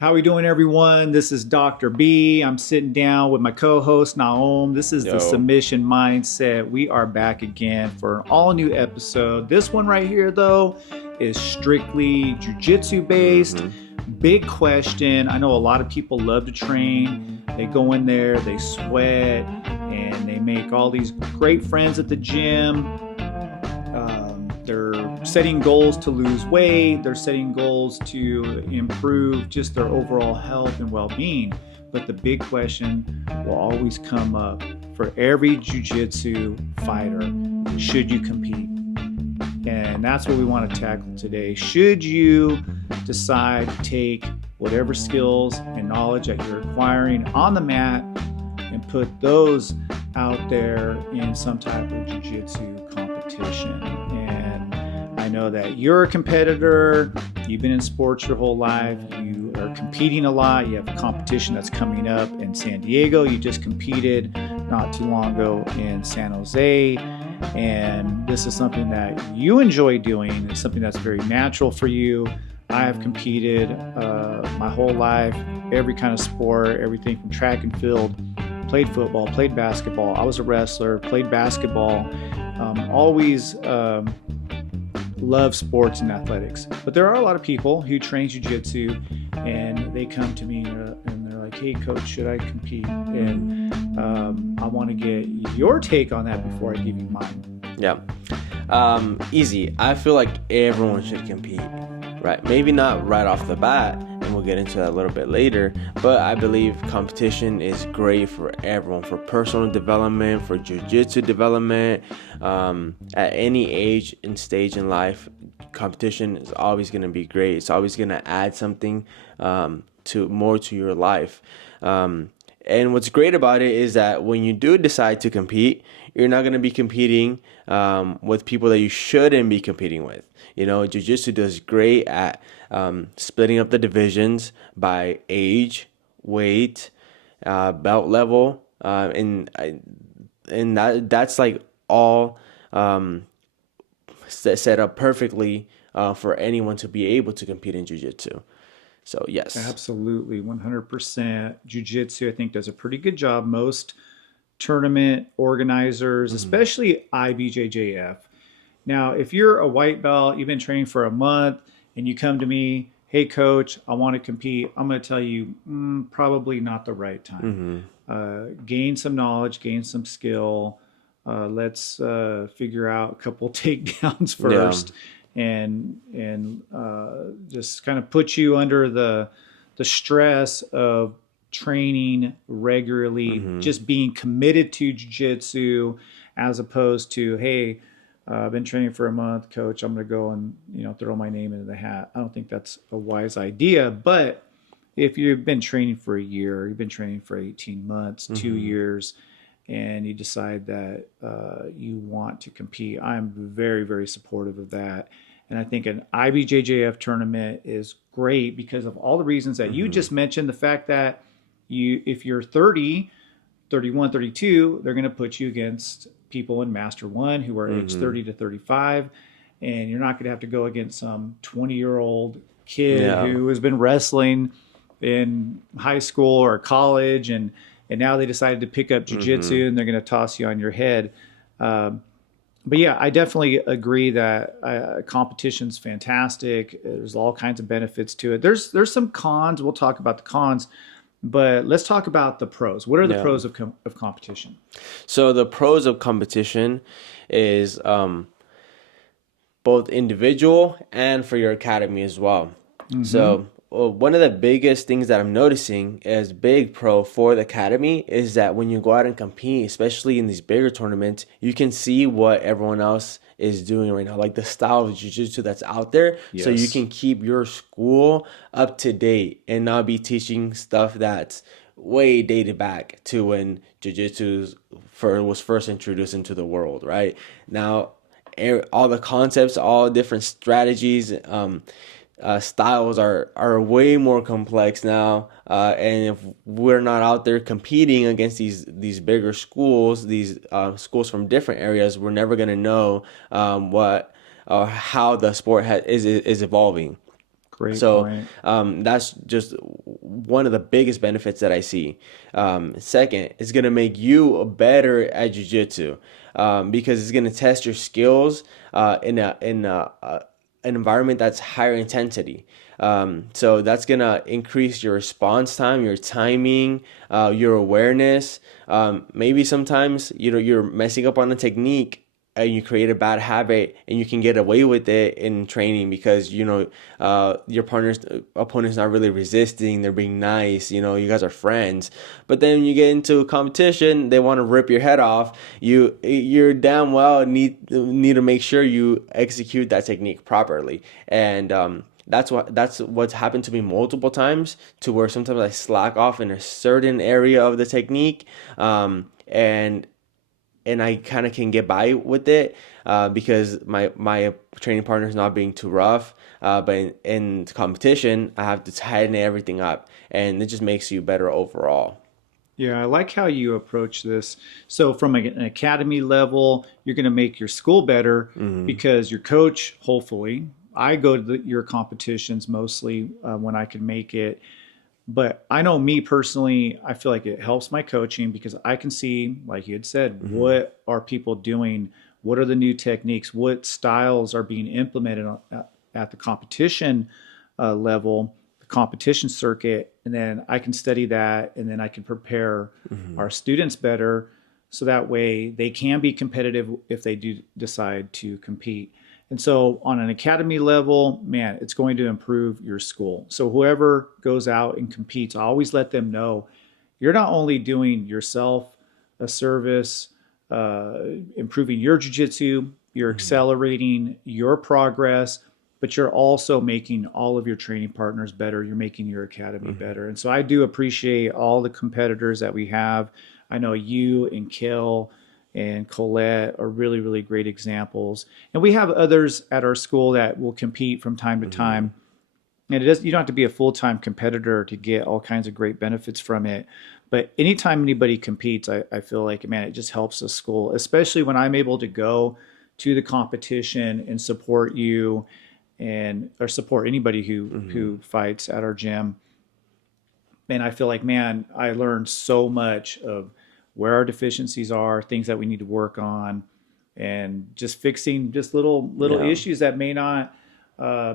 How we doing, everyone? This is Dr. B. I'm sitting down with my co-host Nahum. This is the Yo. Submission Mindset. We are back again for an all-new episode. This one right here, though, is strictly jiu-jitsu based. Mm-hmm. Big question. I know a lot of people love to train. They go in there, they sweat, and they make all these great friends at the gym. They're setting goals to lose weight. They're setting goals to improve just their overall health and well-being. But the big question will always come up for every jiu-jitsu fighter: should you compete? And that's what we want to tackle today. Should you decide to take whatever skills and knowledge that you're acquiring on the mat and put those out there in some type of jiu-jitsu competition? And I know that you're a competitor. You've been in sports your whole life. You are competing a lot. You have a competition that's coming up in San Diego. You just competed not too long ago in San Jose. And this is something that you enjoy doing. It's something that's very natural for you. I have competed my whole life, every kind of sport, everything from track and field. Played football, played basketball. I was a wrestler, played basketball. Always love sports and athletics. But there are a lot of people who train jiu-jitsu and they come to me and they're like, hey, coach, should I compete? And I want to get your take on that before I give you mine. Yeah. Easy. I feel like everyone should compete, right? Maybe not right off the bat, and we'll get into that a little bit later, but I believe competition is great for everyone, for personal development, for jiu-jitsu development. At any age and stage in life, competition is always going to be great. It's always going to add something to your life. And what's great about it is that when you do decide to compete, you're not going to be competing with people that you shouldn't be competing with. You know, Jiu-Jitsu does great at splitting up the divisions by age, weight, belt level, and that's like all set up perfectly for anyone to be able to compete in Jiu-Jitsu. So yes. Absolutely, 100%. Jiu-jitsu, I think, does a pretty good job. Most tournament organizers, especially IBJJF. Now, if you're a white belt, you've been training for a month, and you come to me, hey, coach, I want to compete, I'm going to tell you, probably not the right time. Gain some knowledge, gain some skill. Let's figure out a couple takedowns first. Yeah. And just kind of put you under the stress of training regularly, just being committed to jiu-jitsu, as opposed to, hey, I've been training for a month, coach, I'm going to go and throw my name into the hat. I don't think that's a wise idea. But if you've been training for a year, you've been training for 18 months, 2 years, and you decide that you want to compete, I'm very, very supportive of that. And I think an IBJJF tournament is great because of all the reasons that you just mentioned. The fact that if you're 30, 31, 32, they're going to put you against people in Master 1 who are age 30 to 35. And you're not going to have to go against some 20-year-old kid who has been wrestling in high school or college, and now they decided to pick up jiu-jitsu and they're going to toss you on your head. But yeah, I definitely agree that competition's fantastic. There's all kinds of benefits to it. There's some cons. We'll talk about the cons, but let's talk about the pros. What are the pros of competition? So the pros of competition is both individual and for your academy as well. So one of the biggest things that I'm noticing as big pro for the academy is that when you go out and compete, especially in these bigger tournaments, you can see what everyone else is doing right now, like the style of jiu-jitsu that's out there. So you can keep your school up to date and not be teaching stuff that's way dated back to when jiu-jitsu was first introduced into the world, right? Now, all the concepts, all different strategies, styles are way more complex now, and if we're not out there competing against these bigger schools, these schools from different areas, we're never going to know what how the sport is evolving. Great So point. that's just one of the biggest benefits that I see. Second, it's gonna make you better at jiu-jitsu, because it's gonna test your skills in an environment that's higher intensity. So that's gonna increase your response time, your timing, your awareness. Maybe sometimes you're messing up on a technique and you create a bad habit and you can get away with it in training because your opponent's not really resisting, they're being nice, you guys are friends. But then you get into a competition, they want to rip your head off. You're damn well need to make sure you execute that technique properly. And that's what's happened to me multiple times, to where sometimes I slack off in a certain area of the technique, and I kind of can get by with it, because my training partner is not being too rough. But in competition, I have to tighten everything up, and it just makes you better overall. Yeah, I like how you approach this. So, from an academy level, you're going to make your school better because your coach, hopefully, I go to your competitions mostly when I can make it. But I know me personally, I feel like it helps my coaching because I can see, like you had said, what are people doing? What are the new techniques? What styles are being implemented at the competition level, the competition circuit? And then I can study that, and then I can prepare our students better so that way they can be competitive if they do decide to compete. And so on an academy level, man, it's going to improve your school. So whoever goes out and competes, I always let them know you're not only doing yourself a service, improving your jiu-jitsu, you're accelerating your progress, but you're also making all of your training partners better. You're making your academy better. And so I do appreciate all the competitors that we have. I know you and Kill and Colette are really, really great examples. And we have others at our school that will compete from time to time. And you don't have to be a full-time competitor to get all kinds of great benefits from it. But anytime anybody competes, I feel like, man, it just helps the school, especially when I'm able to go to the competition and support you or support anybody who fights at our gym. And I feel like, man, I learned so much of where our deficiencies are, things that we need to work on, and just fixing just little issues that may not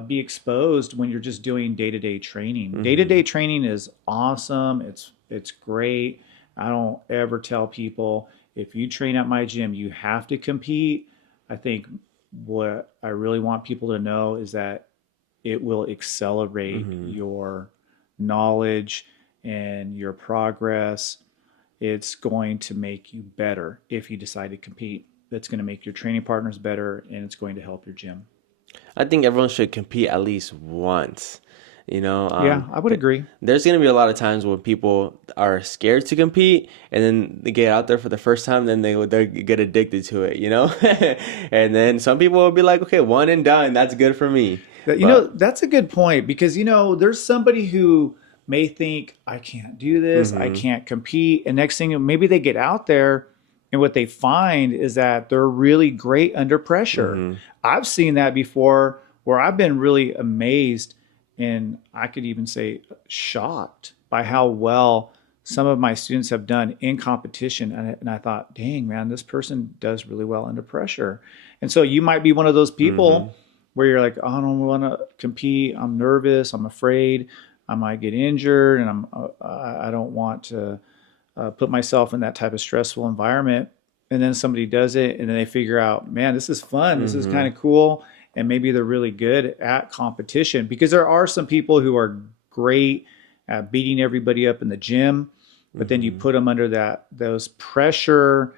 be exposed when you're just doing day-to-day training. Day-to-day training is awesome. It's great. I don't ever tell people, if you train at my gym, you have to compete. I think what I really want people to know is that it will accelerate your knowledge and your progress. It's going to make you better if you decide to compete. That's going to make your training partners better, and it's going to help your gym. I think everyone should compete at least once. Yeah, I would agree. There's going to be a lot of times when people are scared to compete, and then they get out there for the first time, then they get addicted to it, And then some people will be like, okay, one and done, that's good for me. That's a good point because, there's somebody who may think, I can't do this, I can't compete. And next thing, maybe they get out there and what they find is that they're really great under pressure. I've seen that before where I've been really amazed, and I could even say shocked by how well some of my students have done in competition. And I thought, dang, man, this person does really well under pressure. And so you might be one of those people where you're like, oh, I don't want to compete. I'm nervous. I'm afraid I might get injured, and I don't want to put myself in that type of stressful environment. And then somebody does it, and then they figure out, man, this is fun. This is kind of cool. And maybe they're really good at competition, because there are some people who are great at beating everybody up in the gym, but then you put them under those pressure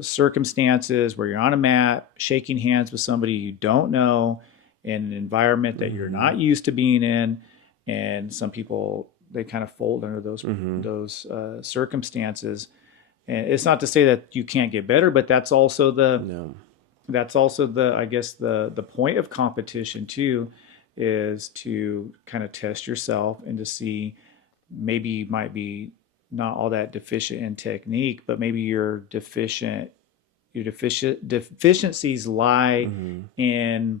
circumstances where you're on a mat, shaking hands with somebody you don't know in an environment that you're not used to being in. And some people, they kind of fold under those circumstances. And it's not to say that you can't get better, but that's also the I guess the point of competition too, is to kind of test yourself and to see, maybe you might be not all that deficient in technique, but maybe your deficiencies lie in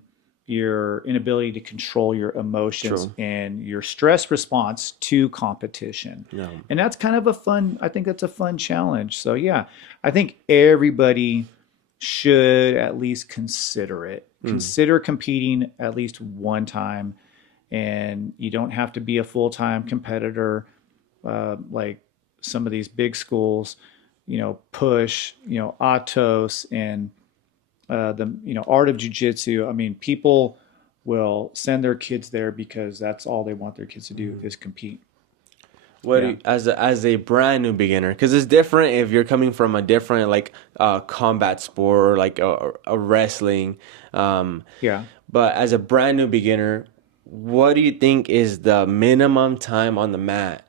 your inability to control your emotions True. and your stress response to competition. Yeah. And that's kind of I think that's a fun challenge. So, yeah, I think everybody should at least consider it. Mm. Consider competing at least one time. And you don't have to be a full time competitor like some of these big schools, Push, Atos, and the Art of Jiu-Jitsu. I mean, people will send their kids there because that's all they want their kids to do is compete. What do Yeah. you, as a brand new beginner, because it's different if you're coming from a different like combat sport or like a wrestling. Um, Yeah. but as a brand new beginner, what do you think is the minimum time on the mat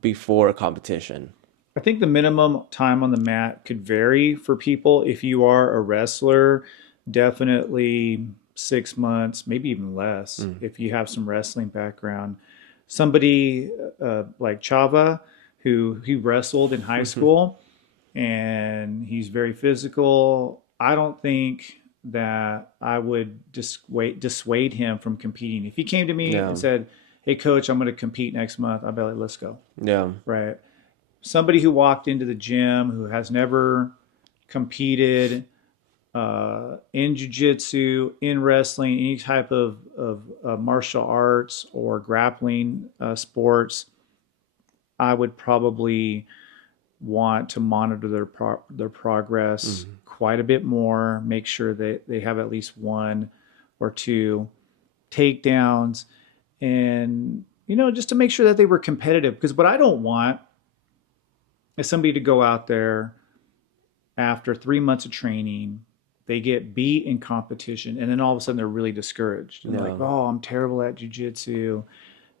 before a competition? I think the minimum time on the mat could vary for people. If you are a wrestler, definitely 6 months, maybe even less, Mm. if you have some wrestling background. Somebody like Chava, who he wrestled in high school, and he's very physical. I don't think that I would dissuade him from competing. If he came to me Yeah, and said, "Hey, coach, I'm going to compete next month," I'd be like, "Let's go." yeah, Right? Somebody who walked into the gym who has never competed in jiu-jitsu, in wrestling, any type of martial arts or grappling sports, I would probably want to monitor their progress mm, quite a bit more, make sure that they have at least one or two takedowns, and just to make sure that they were competitive. Because what I don't want is somebody to go out there after 3 months of training, they get beat in competition, and then all of a sudden they're really discouraged and they're like, yeah, "Oh, I'm terrible at jujitsu."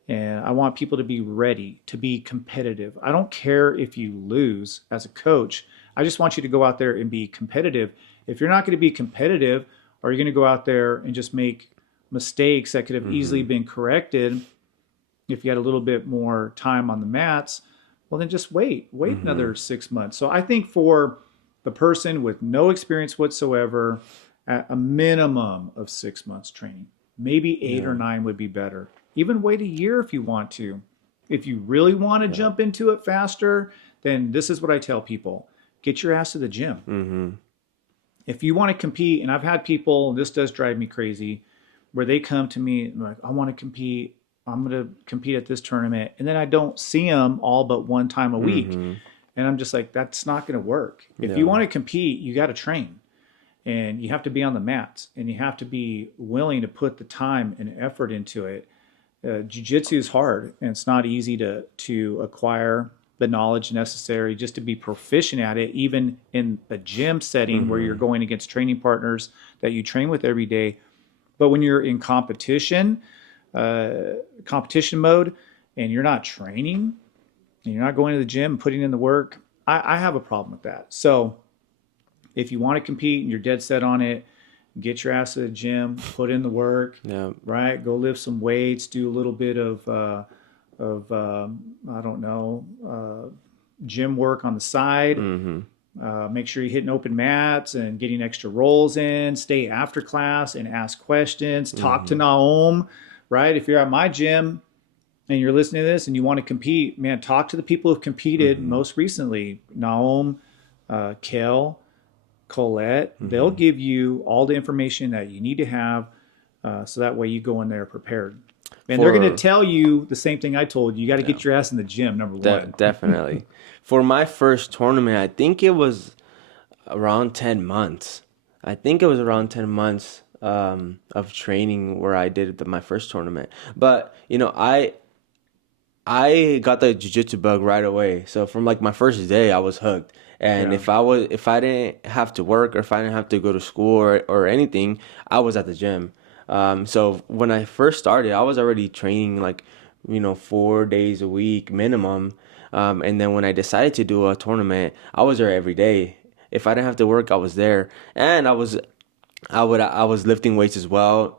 And I want people to be ready to be competitive. I don't care if you lose as a coach. I just want you to go out there and be competitive. If you're not going to be competitive, or you're going to go out there and just make mistakes that could have easily mm-hmm, been corrected if you had a little bit more time on the mats, well, then just wait mm-hmm, another 6 months. So I think for the person with no experience whatsoever, at a minimum of 6 months training, maybe eight or yeah, nine would be better. Even wait a year if you want to. If you really want to yeah, jump into it faster, then this is what I tell people: get your ass to the gym. mm-hmm, If you want to compete, and I've had people, this does drive me crazy, where they come to me and like, "I want to compete. I'm going to compete at this tournament." And then I don't see them all but one time a week. mm-hmm, And I'm just like, that's not going to work. If you yeah, want to compete, you got to train, and you have to be on the mats, and you have to be willing to put the time and effort into it. Jiu-jitsu is hard, and it's not easy to acquire the knowledge necessary just to be proficient at it, even in a gym setting where you're mm-hmm, going against training partners that you train with every day. But when you're in uh, competition mode, and you're not training, and you're not going to the gym and putting in the work, I have a problem with that. So if you want to compete and you're dead set on it, get your ass to the gym, put in the work, yeah, right? Go lift some weights, do a little bit of I don't know, gym work on the side. mm-hmm, Make sure you're hitting open mats and getting extra rolls in. Stay after class and ask questions. Talk to mm-hmm, Nahum, right? If you're at my gym and you're listening to this and you want to compete, man, talk to the people who've competed mm-hmm, most recently. Nahum, Kel, Colette. They'll mm-hmm. give you all the information that you need to have, so that way you go in there prepared. And they're going to For tell you the same thing I told you. You got to get your ass in the gym, number one. definitely. For my first tournament, I think it was around 10 months. I think it was around 10 months of training where I did my first tournament. But, I got the jiu-jitsu bug right away. So from like my first day, I was hooked. And Yeah. if I didn't have to work or if I didn't have to go to school or anything, I was at the gym. So when I first started, I was already training like, 4 days a week minimum. And then when I decided to do a tournament, I was there every day. If I didn't have to work, I was there. And I was lifting weights as well.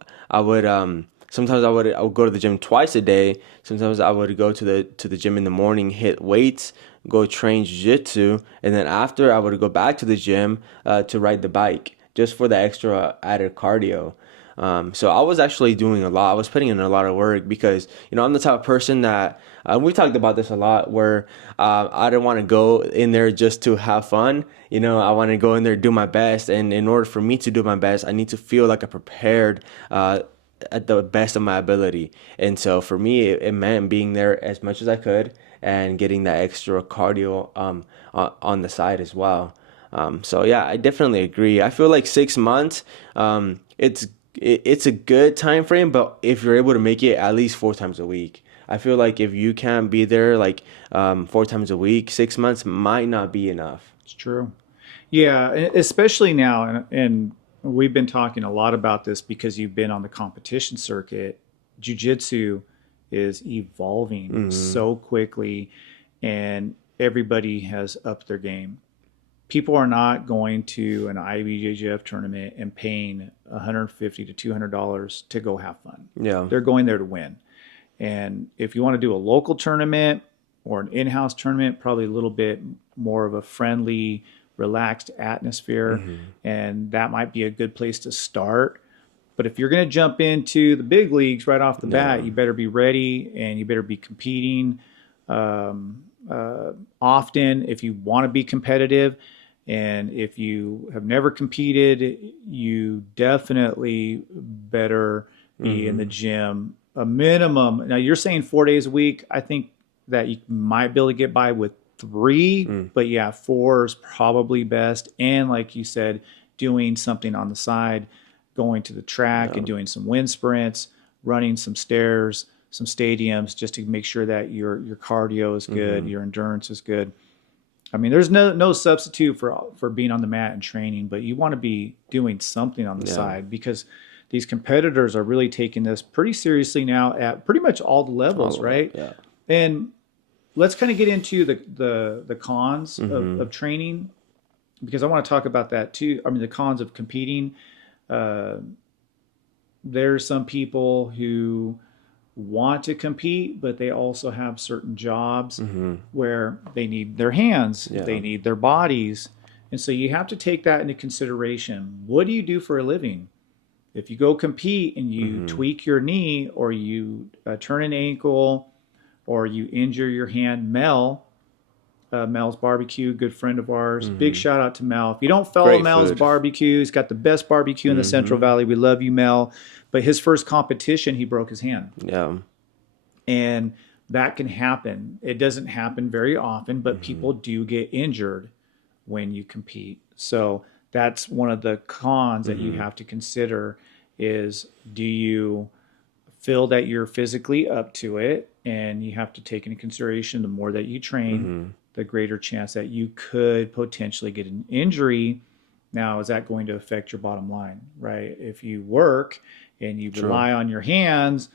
Sometimes I would go to the gym twice a day. Sometimes I would go to the gym in the morning, hit weights, go train jiu-jitsu, and then after I would go back to the gym to ride the bike just for the extra added cardio. So I was actually doing a lot. I was putting in a lot of work because, I'm the type of person that, we talked about this a lot, where I don't want to go in there just to have fun. I want to go in there, do my best. And in order for me to do my best, I need to feel like I'm prepared at the best of my ability. And so for me, it meant being there as much as I could and getting that extra cardio on the side as well. So yeah, I definitely agree. I feel like 6 months, it's a good time frame, but if you're able to make it at least 4 times a week, I feel like if you can't be there like 4 times a week, 6 months might not be enough. It's true. Yeah, especially now, and we've been talking a lot about this because you've been on the competition circuit. Jiu-Jitsu is evolving so quickly, and everybody has upped their game. People are not going to an IBJJF tournament and paying $150 to $200 to go have fun. Yeah. They're going there to win. And if you want to do a local tournament or an in-house tournament, probably a little bit more of a friendly, relaxed atmosphere, and that might be a good place to start. But if you're going to jump into the big leagues right off the bat, you better be ready and you better be competing often if you want to be competitive. And if you have never competed, you definitely better be in the gym a minimum. Now, you're saying 4 days a week. I think that you might be able to get by with 3, but yeah, 4 is probably best. And like you said, doing something on the side, going to the track and doing some wind sprints, running some stairs, some stadiums, just to make sure that your cardio is good, your endurance is good. I mean, there's no substitute for being on the mat and training, but you want to be doing something on the side, because these competitors are really taking this pretty seriously now at pretty much all the levels, right? Yeah. And let's kind of get into the cons of training, because I want to talk about that too. I mean, the cons of competing. There's some people who want to compete, but they also have certain jobs where they need their hands, they need their bodies. And so you have to take that into consideration. What do you do for a living? If you go compete and you tweak your knee, or you turn an ankle, or you injure your hand, Mel's Barbecue, good friend of ours. Big shout out to Mel. If you don't follow Great Mel's food. Barbecue, he's got the best barbecue in the Central Valley. We love you, Mel. But his first competition, he broke his hand. Yeah. And that can happen. It doesn't happen very often, but people do get injured when you compete. So that's one of the cons that you have to consider is, do you feel that you're physically up to it? And you have to take into consideration the more that you train, the greater chance that you could potentially get an injury. Now, is that going to affect your bottom line, right? If you work and you rely on your hands,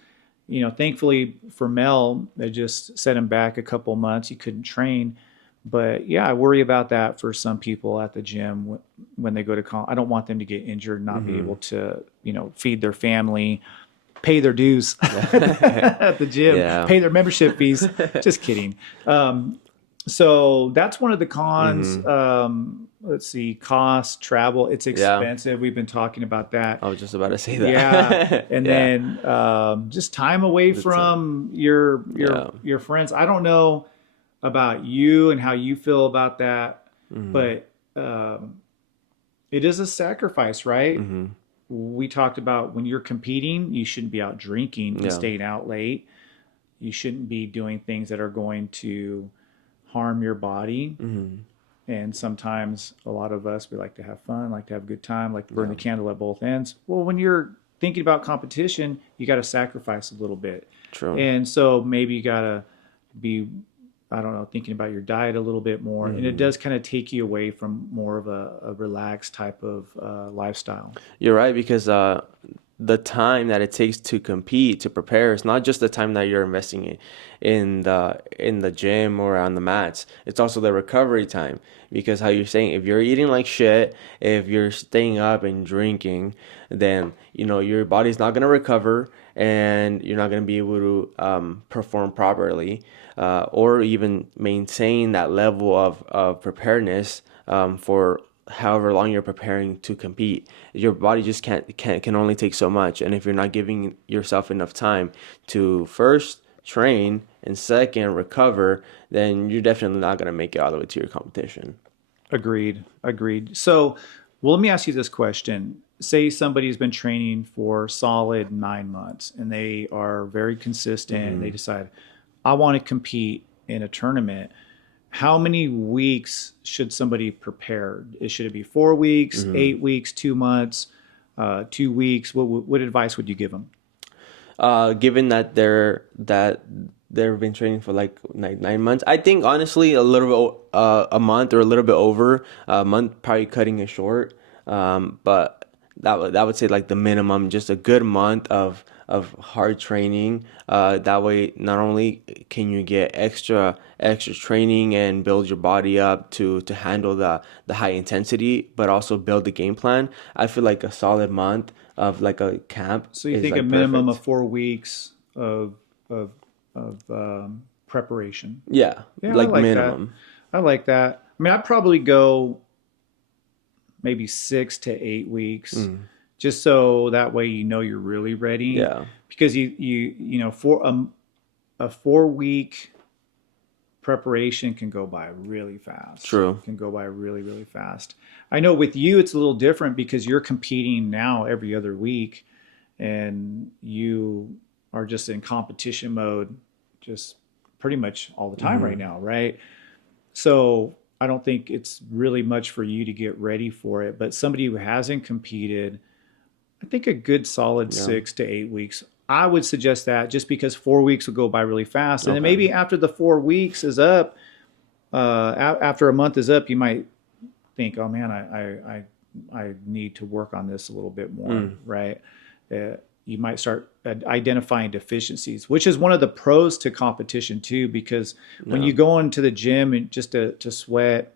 thankfully for Mel, they just set him back a couple months. He couldn't train. But yeah, I worry about that for some people at the gym when they go to college. I don't want them to get injured, not be able to, feed their family, pay their dues at the gym, pay their membership fees. Just kidding. So that's one of the cons. Let's see, cost, travel. It's expensive. We've been talking about that. I was just about to say that. Yeah. And then just time away from your friends. I don't know about you and how you feel about that, but it is a sacrifice, right? We talked about when you're competing, you shouldn't be out drinking and staying out late. You shouldn't be doing things that are going to harm your body. And sometimes a lot of us, we like to have fun, like to have a good time, like to burn the candle at both ends. Well, when you're thinking about competition, you got to sacrifice a little bit. True. And so maybe you got to be, I don't know, thinking about your diet a little bit more. And it does kind of take you away from more of a relaxed type of lifestyle. You're right, because the time that it takes to compete, to prepare, it's not just the time that you're investing in the gym or on the mats. It's also the recovery time, because how you're saying, if you're eating like shit, if you're staying up and drinking, then your body's not going to recover, and you're not going to be able to perform properly, or even maintain that level of preparedness for however long you're preparing to compete. Your body just can only take so much, and if you're not giving yourself enough time to first train and second recover, then you're definitely not going to make it all the way to your competition. Agreed. So, well, let me ask you this question. Say somebody's been training for solid 9 months and they are very consistent and they decide, I want to compete in a tournament. How many weeks should somebody prepare? Should it be 4 weeks, 8 weeks, 2 months, 2 weeks? What advice would you give them? Given that they've been training for like 9 months, I think honestly a month or a little bit over a month, probably cutting it short. But that would say like the minimum, just a good month of hard training. That way, not only can you get extra training and build your body up to handle the high intensity, but also build the game plan. I feel like a solid month of like a camp So you is think a like minimum of perfect. 4 weeks of preparation? Yeah, Yeah, I like like that. minimum. I like that. I mean, I'd probably go maybe 6 to 8 weeks, just so that way you know you're really ready. Yeah, Because for a 4 week preparation can go by really fast. true. Can go by really, really fast. I know with you it's a little different because you're competing now every other week and you are just in competition mode just pretty much all the time right now, right? So I don't think it's really much for you to get ready for it. But somebody who hasn't competed, I think a good solid Yeah. 6 to 8 weeks. I would suggest that just because 4 weeks will go by really fast. And then Okay. maybe after the 4 weeks is up, after a month is up, you might think, oh man, I need to work on this a little bit more, right? You might start identifying deficiencies, which is one of the pros to competition too, because when Yeah. you go into the gym and just to sweat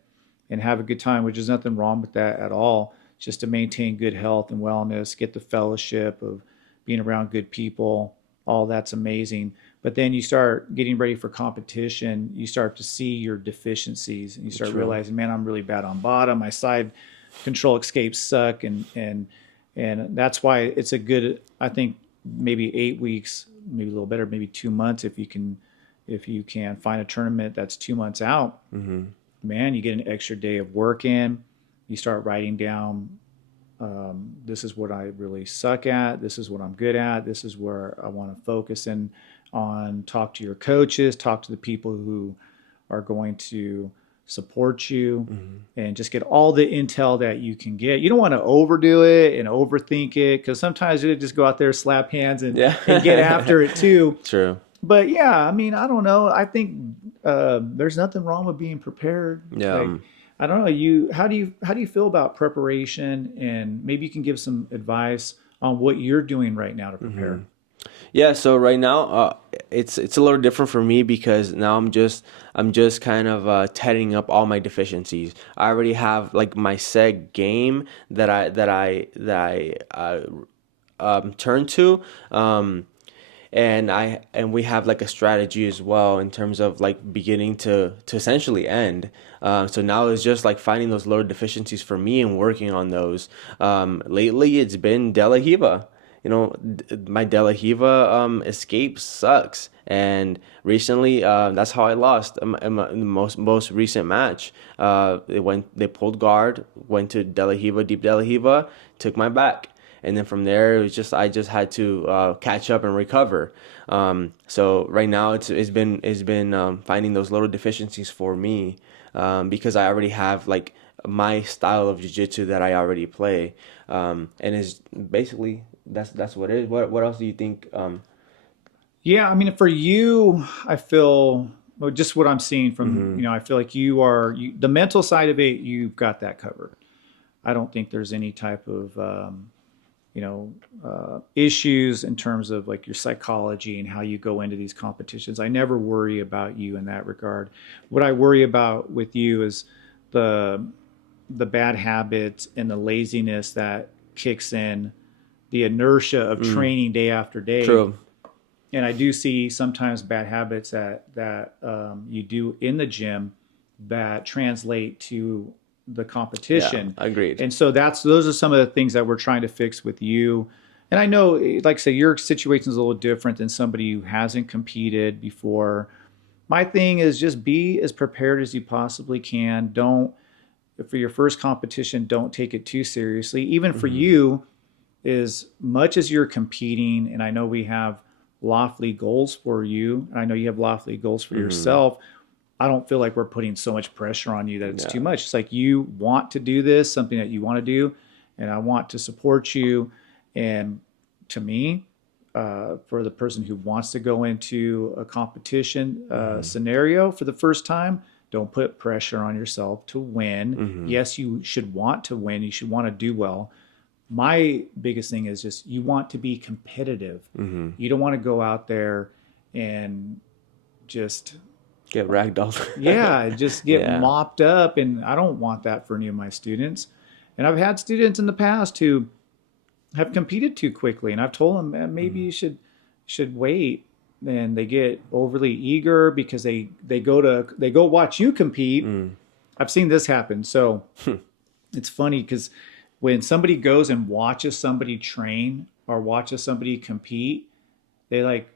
and have a good time, which is nothing wrong with that at all, just to maintain good health and wellness, get the fellowship of being around good people, all that's amazing. But then you start getting ready for competition, you start to see your deficiencies and you start True. realizing, man, I'm really bad on bottom. My side control escapes suck and that's why it's a good, I think maybe 8 weeks, maybe a little better, maybe 2 months if you can find a tournament that's 2 months out, man, you get an extra day of work in. You start writing down, this is what I really suck at. This is what I'm good at. This is where I want to focus in on. Talk to your coaches, talk to the people who are going to support you, and just get all the intel that you can get. You don't want to overdo it and overthink it because sometimes you just go out there, slap hands, and get Yeah. after it too. True. But yeah, I mean, I don't know. I think there's nothing wrong with being prepared. Yeah. Like, I don't know. How do you feel about preparation? And maybe you can give some advice on what you're doing right now to prepare. Yeah, so right now, it's a little different for me because now I'm just kind of tidying up all my deficiencies. I already have like my set game that I turn to, and we have like a strategy as well in terms of like beginning to essentially end. So now it's just like finding those little deficiencies for me and working on those. Lately, it's been De La Hiva. My De La Hiva escape sucks, and recently that's how I lost in the most recent match. They pulled guard, went to De La Hiva, deep De La Hiva, took my back. And then from there, it was just I just had to catch up and recover. So right now, it's been finding those little deficiencies for me, because I already have like my style of jiu-jitsu that I already play, and it's basically that's what it is. What else do you think? Yeah, I mean, for you, I feel well, just what I'm seeing from Hmm. I feel like the mental side of it, you've got that covered. I don't think there's any type of issues in terms of like your psychology and how you go into these competitions. I never worry about you in that regard. What I worry about with you is the the bad habits and the laziness that kicks in, the inertia of Mm, training day after day. true. And I do see sometimes bad habits that you do in the gym that translate to the competition. Yeah, agreed. And so those are some of the things that we're trying to fix with you. And I know, like I say, your situation is a little different than somebody who hasn't competed before. My thing is just be as prepared as you possibly can. Don't, for your first competition, don't take it too seriously. Even for you, as much as you're competing, and I know we have lofty goals for you, and I know you have lofty goals for yourself, I don't feel like we're putting so much pressure on you that it's too much. It's like you want to do this, something that you want to do, and I want to support you. And to me, for the person who wants to go into a competition scenario for the first time, don't put pressure on yourself to win. Yes, you should want to win. You should want to do well. My biggest thing is just you want to be competitive. You don't want to go out there and just get ragdolled. Just get mopped up. And I don't want that for any of my students. And I've had students in the past who have competed too quickly, and I've told them, man, maybe you should wait. And they get overly eager because they go watch you compete. I've seen this happen. So it's funny because when somebody goes and watches somebody train or watches somebody compete, they like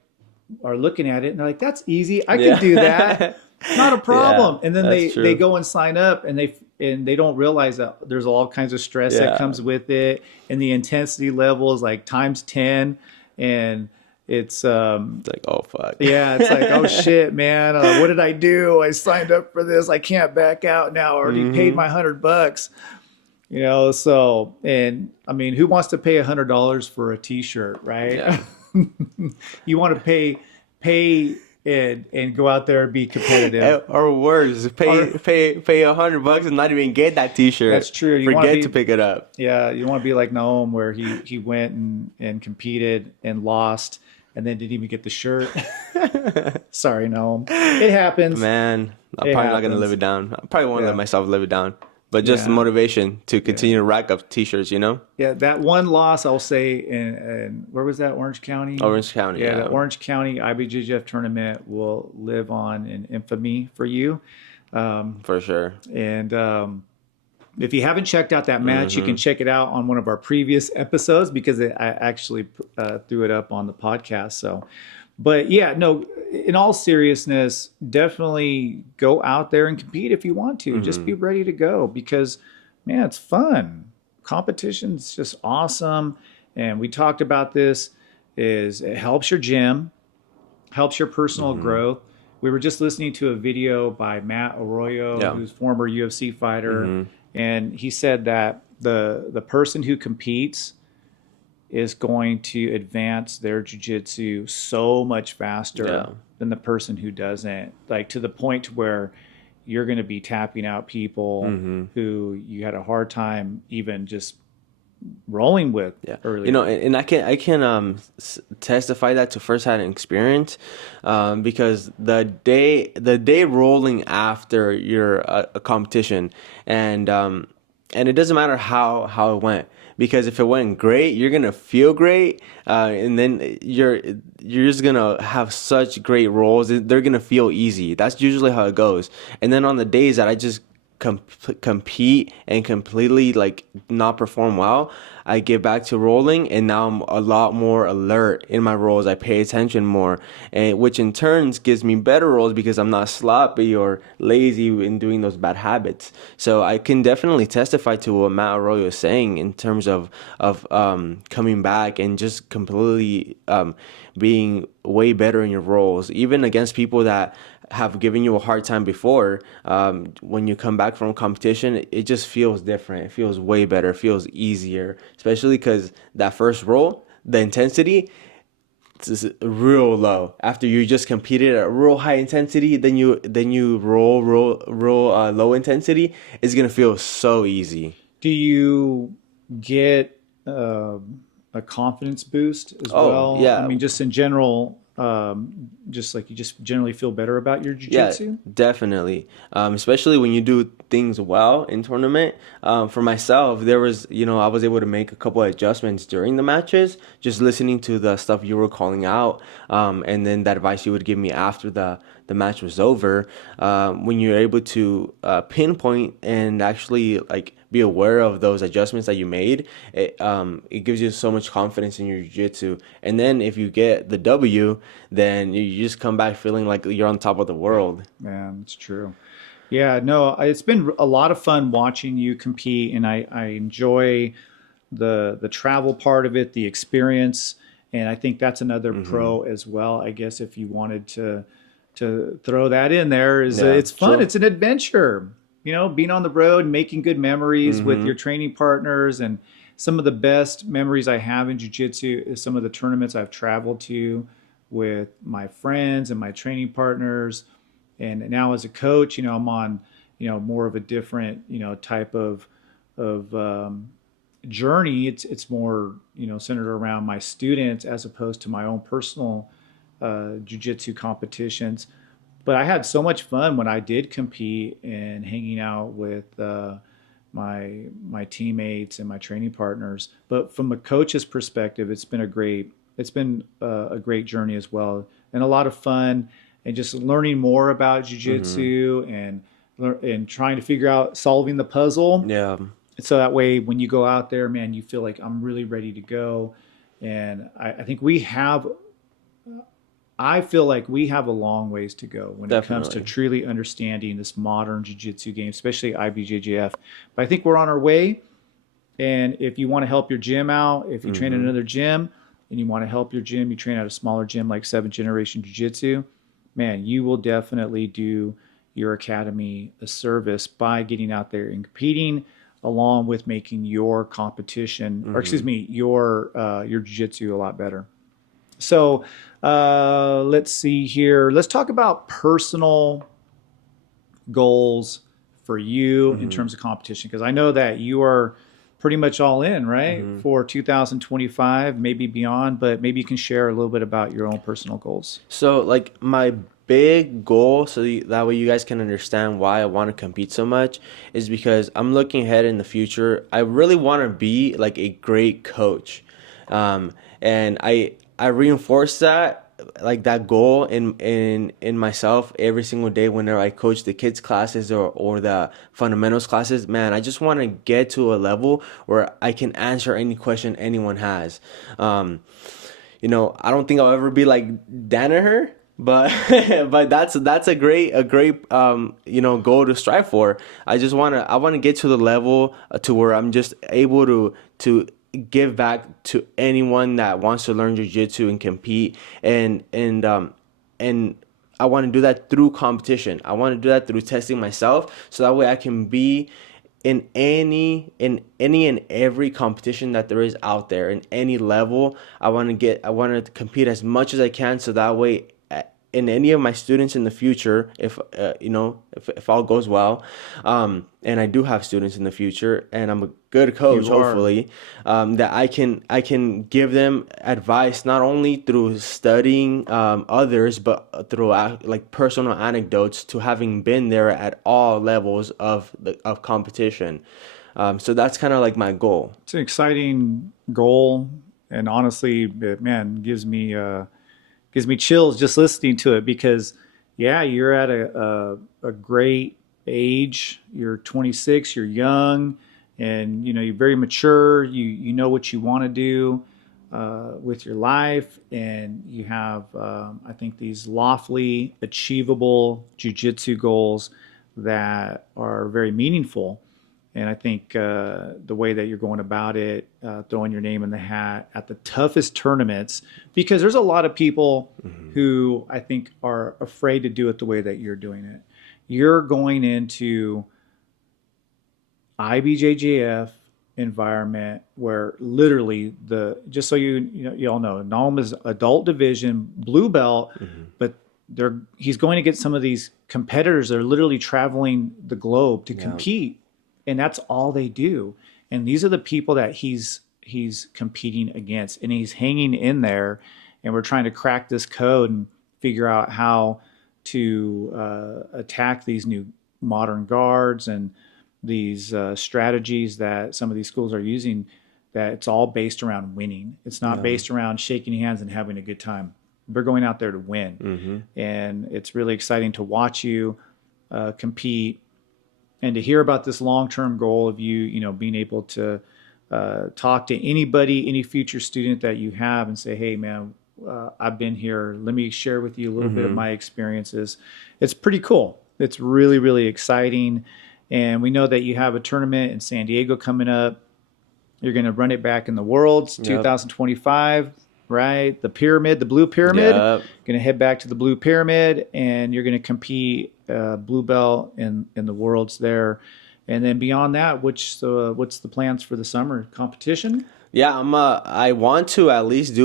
are looking at it and they're like, that's easy. I can do that. Not a problem. And then they go and sign up and they don't realize that there's all kinds of stress that comes with it. And the intensity level is like times 10. And it's like, oh, fuck. It's like, oh, shit, man. What did I do? I signed up for this. I can't back out now. I already paid my $100. So, and I mean, who wants to pay $100 for a t-shirt, right? Yeah. You want to pay and go out there and be competitive, or worse, pay $100 and not even get that t-shirt. That's true. You forget to pick it up. Yeah, you want to be like Nahum, where he went and competed and lost, and then didn't even get the shirt. Sorry, Nahum. It happens. Man, I'm probably not gonna live it down. I probably won't let myself live it down. But just motivation to continue to rack up t-shirts, Yeah, that one loss, I'll say, in where was that? Orange County? Orange County, yeah. The Orange County IBJJF tournament will live on in infamy for you. For sure. And if you haven't checked out that match, you can check it out on one of our previous episodes because I actually threw it up on the podcast. So, but yeah, no, in all seriousness, definitely go out there and compete if you want to. Just be ready to go because, man, it's fun. Competition's just awesome. And we talked about this, is it helps your gym, helps your personal growth. We were just listening to a video by Matt Arroyo, who's a former UFC fighter. And he said that the person who competes is going to advance their jiu-jitsu so much faster than the person who doesn't, like to the point where you're going to be tapping out people who you had a hard time even just rolling with earlier. And I can testify that to firsthand experience, because the day rolling after your a competition, and it doesn't matter how it went. Because if it went great, you're gonna feel great, and then you're just gonna have such great rolls. They're gonna feel easy. That's usually how it goes. And then on the days that I just compete and completely like not perform well, I get back to rolling, and now I'm a lot more alert in my rolls. I pay attention more, and which in turns gives me better rolls because I'm not sloppy or lazy in doing those bad habits. So I can definitely testify to what Matt Arroyo is saying in terms of coming back and just completely being way better in your rolls, even against people that have given you a hard time before. When you come back from competition, it just feels different. It feels way better. It feels easier, especially because that first roll, the intensity, it's real low. After you just competed at a real high intensity, then you roll low intensity, it's gonna feel so easy. Do you get a confidence boost as well? Yeah. I mean, just in general, just like you just generally feel better about your jiu-jitsu? Yeah, definitely. Especially when you do things well in tournament. For myself, there was, I was able to make a couple of adjustments during the matches, just listening to the stuff you were calling out, and then the advice you would give me after the the match was over. When you're able to pinpoint and actually like be aware of those adjustments that you made, it gives you so much confidence in your jiu-jitsu. And then if you get the W, then you just come back feeling like you're on top of the world. Man, it's true. Yeah, no, it's been a lot of fun watching you compete, and I enjoy the travel part of it, the experience, and I think that's another Hmm. pro as well. I guess if you wanted to throw that in there, is Yeah, it's fun. true. It's an adventure. You know, being on the road, making good memories with Hmm. your training partners, and some of the best memories I have in jiu-jitsu is some of the tournaments I've traveled to with my friends and my training partners. And now as a coach, you know, I'm on, you know, more of a different, you know, type of journey. It's more, you know, centered around my students as opposed to my own personal jujitsu competitions. But I had so much fun when I did compete and hanging out with my teammates and my training partners. But from a coach's perspective, it's been a great journey as well, and a lot of fun, and just learning more about Hmm. jujitsu and trying to figure out solving the puzzle. Yeah, So that way, when you go out there, man, you feel like I'm really ready to go. And I think I feel like we have a long ways to go when it comes to definitely. truly understanding this modern jiu-jitsu game, especially IBJJF. But I think we're on our way. And if you want to help your gym out, if you train in Hmm. another gym and you want to help your gym, you train at a smaller gym like Seventh Generation Jiu-Jitsu, man, you will definitely do your academy a service by getting out there and competing, along with making your competition, or excuse Hmm. me, your jiu-jitsu a lot better. So let's see here. Let's talk about personal goals for you in Hmm. terms of competition, because I know that you are pretty much all in, right, Hmm. for 2025, maybe beyond, but maybe you can share a little bit about your own personal goals. So, like, my big goal, so that way you guys can understand why I want to compete so much, is because I'm looking ahead in the future. I really want to be like a great coach, and I reinforce that like that goal in myself every single day whenever I coach the kids classes or the fundamentals classes. Man, I just want to get to a level where I can answer any question anyone has. Um, I don't think I'll ever be like Danaher, but but that's a great goal to strive for. I want to get to the level to where I'm just able to give back to anyone that wants to learn jiu-jitsu and compete and I want to do that through competition. I want to do that through testing myself so that way I can be in any and every competition that there is out there in any level. I want to compete as much as I can so that way in any of my students in the future, if all goes well, and I do have students in the future and I'm a good coach, You are. hopefully, that I can give them advice not only through studying others but through like personal anecdotes to having been there at all levels of competition. So that's kind of like my goal. It's an exciting goal, and honestly, man, gives me chills just listening to it, because yeah, you're at a great age. You're 26, you're young, and you know you're very mature. You know what you want to do with your life, and you have I think these lawfully achievable jujitsu goals that are very meaningful. And I think the way that you're going about it, throwing your name in the hat at the toughest tournaments, because there's a lot of people Hmm. who I think are afraid to do it the way that you're doing it. You're going into IBJJF environment where literally just so you all know, Nahum is adult division blue belt, Hmm. but he's going to get some of these competitors that are literally traveling the globe to Yeah. compete, and that's all they do. And these are the people that he's competing against, and he's hanging in there. And we're trying to crack this code and figure out how to attack these new modern guards and these strategies that some of these schools are using, that it's all based around winning. It's not Yeah. based around shaking hands and having a good time. They're going out there to win. Mm-hmm. And it's really exciting to watch you compete and to hear about this long-term goal of you, being able to talk to anybody, any future student that you have and say, hey, man, I've been here. Let me share with you a little bit of my experiences. It's pretty cool. It's really, really exciting. And we know that you have a tournament in San Diego coming up. You're going to run it back in the Worlds, 2025, right? The pyramid, the Blue Pyramid. Yep. Going to head back to the Blue Pyramid, and you're going to compete blue belt in the Worlds there. And then beyond that, what's the plans for the summer competition? Yeah, I want to at least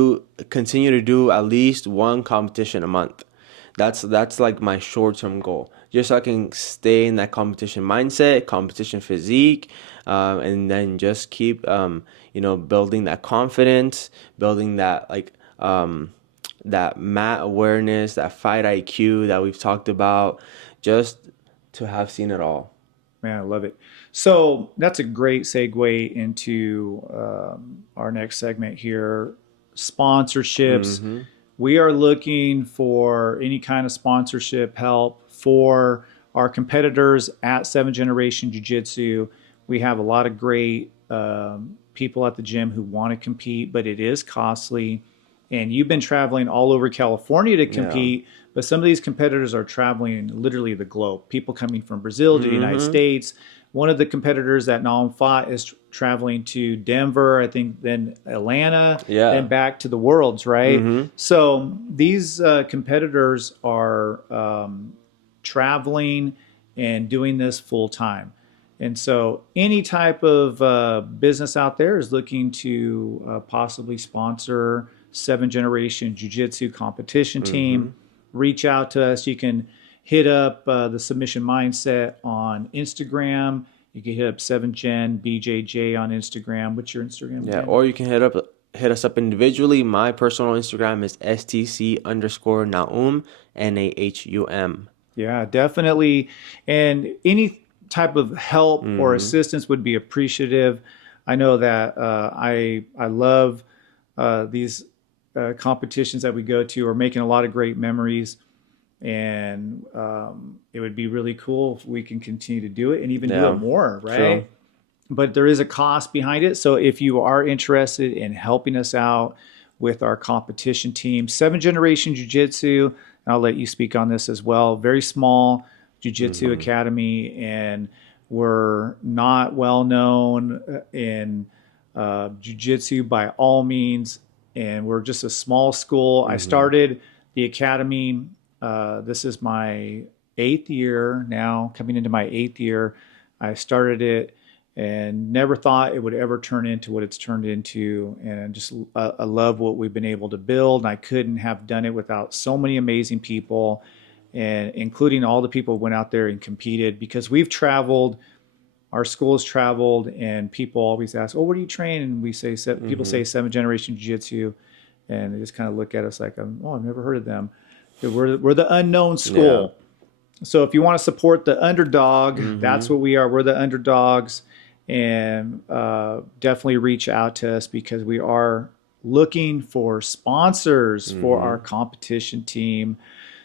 continue to do at least one competition a month. That's like my short-term goal, just so I can stay in that competition mindset, competition physique, and then just keep building that confidence, building that that mat awareness, that fight IQ that we've talked about, just to have seen it all. Man, I love it. So that's a great segue into our next segment here, sponsorships. Mm-hmm. We are looking for any kind of sponsorship help for our competitors at 7th Generation Jiu-Jitsu. We have a lot of great people at the gym who want to compete, but it is costly. And you've been traveling all over California to compete, but some of these competitors are traveling literally the globe. People coming from Brazil to the United States. One of the competitors that Nahum fought is traveling to Denver, I think, then Atlanta, then back to the Worlds, right? So these competitors are traveling and doing this full time. And so any type of business out there is looking to possibly sponsor 7th Generation Jiu-Jitsu competition team. Reach out to us. You can hit up the Submission Mindset on Instagram. You can hit up 7th Gen BJJ on Instagram. What's your Instagram? Yeah, or you can hit us up individually. My personal Instagram is STC_Nahum, Nahum. Yeah, definitely. And any type of help or assistance would be appreciative. I know that I love these competitions that we go to. Are making a lot of great memories, and it would be really cool if we can continue to do it and even do it more, right? True. But there is a cost behind it. So if you are interested in helping us out with our competition team, 7th Generation Jiu-Jitsu, and I'll let you speak on this as well, very small Jiu-Jitsu academy, and we're not well known in Jiu-Jitsu by all means, and we're just a small school. I started the academy. This is my 8th year now, coming into my 8th year. I started it and never thought it would ever turn into what it's turned into. And just I love what we've been able to build. And I couldn't have done it without so many amazing people, and including all the people who went out there and competed, because we've traveled. Our school has traveled, and people always ask, "Oh, where do you train?" And we say, people say 7th Generation Jiu-Jitsu, and they just kind of look at us like, "Oh, I've never heard of them." We're the unknown school. Yeah. So if you want to support the underdog, that's what we are. We're the underdogs, and definitely reach out to us, because we are looking for sponsors for our competition team.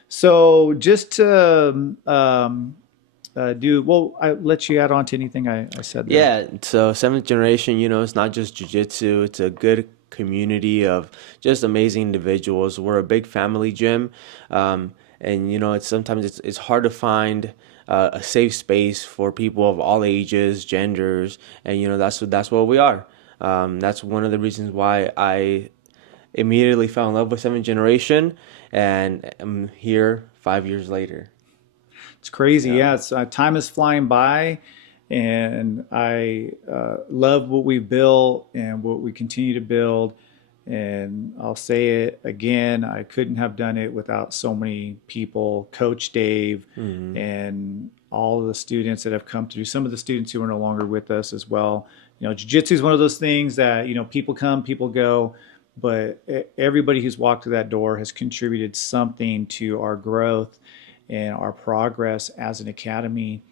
So just to I let you add on to anything I said there. Yeah, so 7th Generation, it's not just jiu-jitsu, it's a good community of just amazing individuals. We're a big family gym, and sometimes it's hard to find a safe space for people of all ages, genders, and that's what we are. That's one of the reasons why I immediately fell in love with 7th Generation, and I'm here 5 years later. It's crazy. Yeah, it's time is flying by, and I love what we've built and what we continue to build. And I'll say it again, I couldn't have done it without so many people, Coach Dave, and all of the students that have come through. Some of the students who are no longer with us as well. Jiu-Jitsu is one of those things that, people come, people go, but everybody who's walked through that door has contributed something to our growth and our progress as an academy.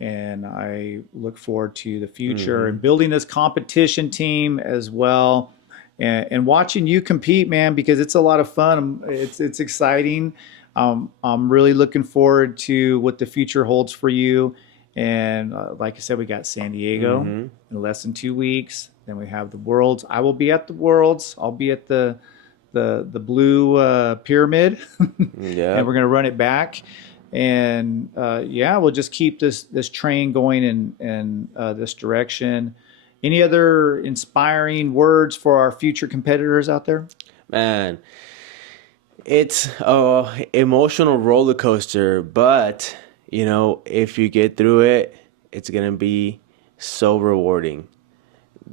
And I look forward to the future and building this competition team as well. and watching you compete, man, because it's a lot of fun. It's exciting. I'm really looking forward to what the future holds for you. And like I said, we got San Diego in less than 2 weeks. Then we have the Worlds. I will be at the Worlds. I'll be at the blue pyramid, Yeah. and we're gonna run it back. And yeah, we'll just keep this train going in this direction. Any other inspiring words for our future competitors out there? Man, it's a emotional roller coaster, but you know, if you get through it, it's gonna be so rewarding.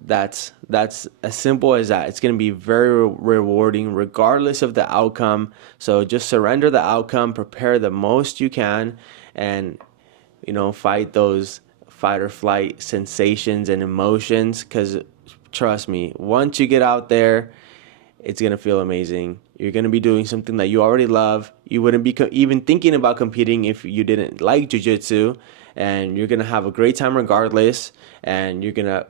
That's as simple as that. It's gonna be very rewarding, regardless of the outcome. So just surrender the outcome, prepare the most you can, and you know, fight those fight or flight sensations and emotions. Because trust me, once you get out there, it's gonna feel amazing. You're gonna be doing something that you already love. You wouldn't be even thinking about competing if you didn't like jiu-jitsu, and you're gonna have a great time regardless, and you're gonna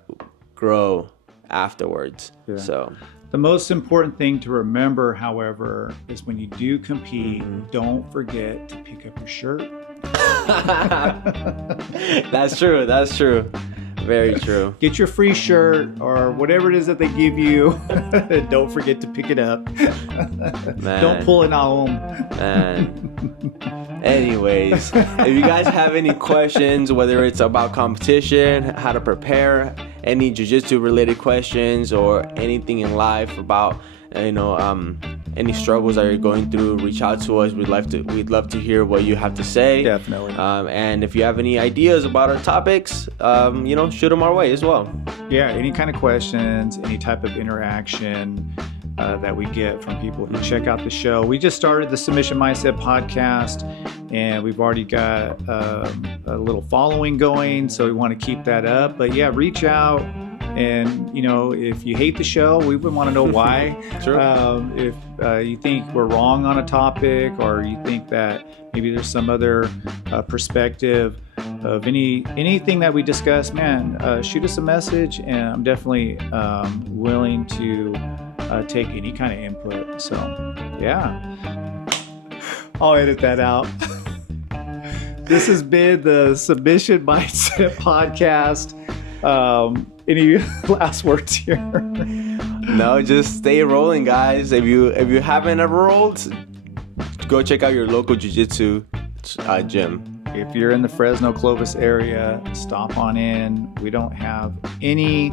grow afterwards. Yeah. So the most important thing to remember, however, is when you do compete, don't forget to pick up your shirt. That's true. That's true. Very true. Get your free shirt or whatever it is that they give you. Don't forget to pick it up. Man. Don't pull it home. Man. Anyways, if you guys have any questions, whether it's about competition, how to prepare, any jiu-jitsu related questions, or anything in life about, you know, any struggles that you're going through, reach out to us. We'd love to hear what you have to say. Definitely. And if you have any ideas about our topics, you know, shoot them our way as well. Yeah, any kind of questions, any type of interaction that we get from people who check out the show. We just started the Submission Mindset podcast, and we've already got a little following going, so we want to keep that up. But yeah, reach out. And, you know, if you hate the show, we would want to know why. Sure. If you think we're wrong on a topic, or you think that maybe there's some other perspective of anything that we discuss, man, shoot us a message, and I'm definitely willing to take any kind of input. So, yeah, I'll edit that out. This has been the Submission Mindset podcast. Any last words here? No, just stay rolling, guys. If you haven't ever rolled, go check out your local jiu-jitsu gym. If you're in the Fresno Clovis area, stop on in. We don't have any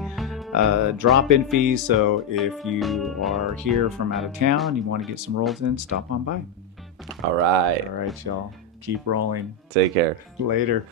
drop-in fees, so if you are here from out of town, you want to get some rolls in, stop on by. All right, All right, y'all. Keep rolling. take care. Later.